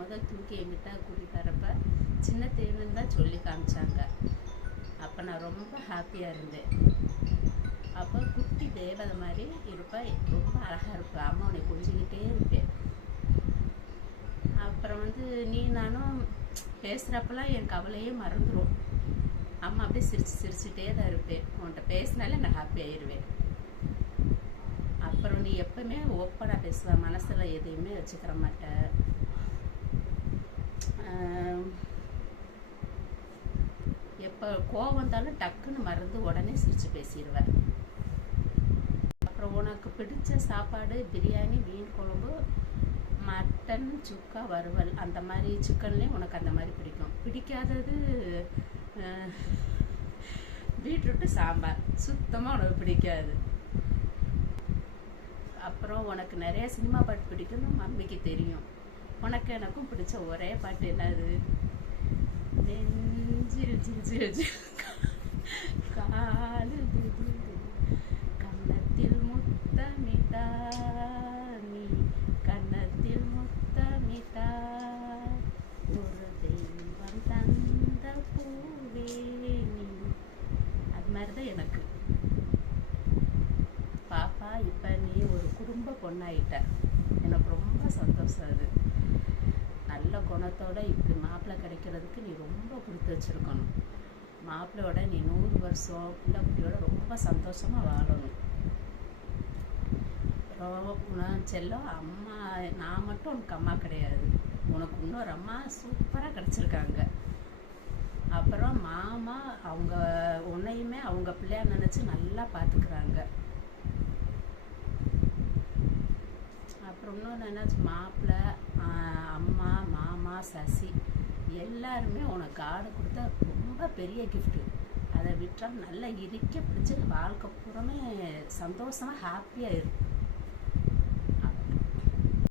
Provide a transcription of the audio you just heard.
முதல் தூக்கி என்கிட்ட கூட்டிகிட்டு வரப்ப சின்ன தேவன் தான் சொல்லி காமிச்சாங்க. அப்போ நான் ரொம்ப ஹாப்பியாக இருந்தேன். அப்போ குட்டி தேவதை மாதிரி இருப்பேன், ரொம்ப அழகாக இருப்பேன். அம்மா உன்னை கொஞ்சிக்கிட்டே இருப்பேன். அப்புறம் நீ நானும் பேசுகிறப்பெல்லாம் என் கவலையே மறந்துடும். அம்மா அப்படியே சிரிச்சுட்டே தான் இருப்பேன். உன்கிட்ட பேசினாலே நான் ஹாப்பி ஆயிடுவேன். அப்புறம் நீ எப்பவுமே ஓப்பனாக பேசுவ, மனசில் எதையுமே வச்சுக்கிற மாட்டேன். எப்போ கோவம் வந்தாலும் டக்குன்னு மறந்து உடனே சிரித்து பேசிடுவேன். அப்புறம் உனக்கு பிடிச்ச சாப்பாடு பிரியாணி, மீன் குழம்பு, மட்டன் சுக்கா, வறுவல், அந்த மாதிரி சிக்கன்லேயும் உனக்கு அந்த மாதிரி பிடிக்கும். பிடிக்காதது பீட்ரூட்டு சாம்பார், சுத்தமாக உனக்கு பிடிக்காது. அப்புறம் உனக்கு நிறைய சினிமா பாட்டு பிடிக்கும்னு மம்மிக்கு தெரியும். உனக்கு எனக்கும் பிடிச்ச ஒரே பாட்டு என்னது? நெஞ்சில் ஜில் காலு கன்னத்தில் முத்தமிட்டா, நீ கன்னத்தில் முத்தமிட்டா, ஒரு தெய்வம் தந்த பூவே நீ. அது மாதிரி தான் எனக்கு. பாப்பா, இப்போ நீ ஒரு குடும்ப பொண்ணாயிட்ட, எனக்கு ரொம்ப சந்தோஷம். அது நல்ல குணத்தோட இப்படி மாப்பிள்ளை கிடைக்கிறதுக்கு நீ ரொம்ப கொடுத்து வச்சுருக்கணும். மாப்பிள்ளையோட நீ 100 வருஷம் பிள்ளை குட்டியோட ரொம்ப சந்தோஷமாக வாழணும். செல்லம், அம்மா நான் மட்டும் உனக்கு அம்மா கிடையாது, உனக்கு இன்னொரு அம்மா சூப்பராக கிடச்சிருக்காங்க. அப்புறம் மாமா அவங்க உன்னையுமே அவங்க பிள்ளையா நினச்சி நல்லா பார்த்துக்கிறாங்க. அப்புறம் இன்னொன்று என்னாச்சு, மாப்பிள்ளை, அம்மா, மாமா, சசி எல்லாருமே உனக்கு காடு கொடுத்தா ரொம்ப பெரிய கிஃப்ட்டு. அதை விட்டால் நல்லா இறுக்கி பிடிச்சி வாழ்க்கை பூராமே சந்தோஷமாக ஹாப்பியாக இருக்கும்.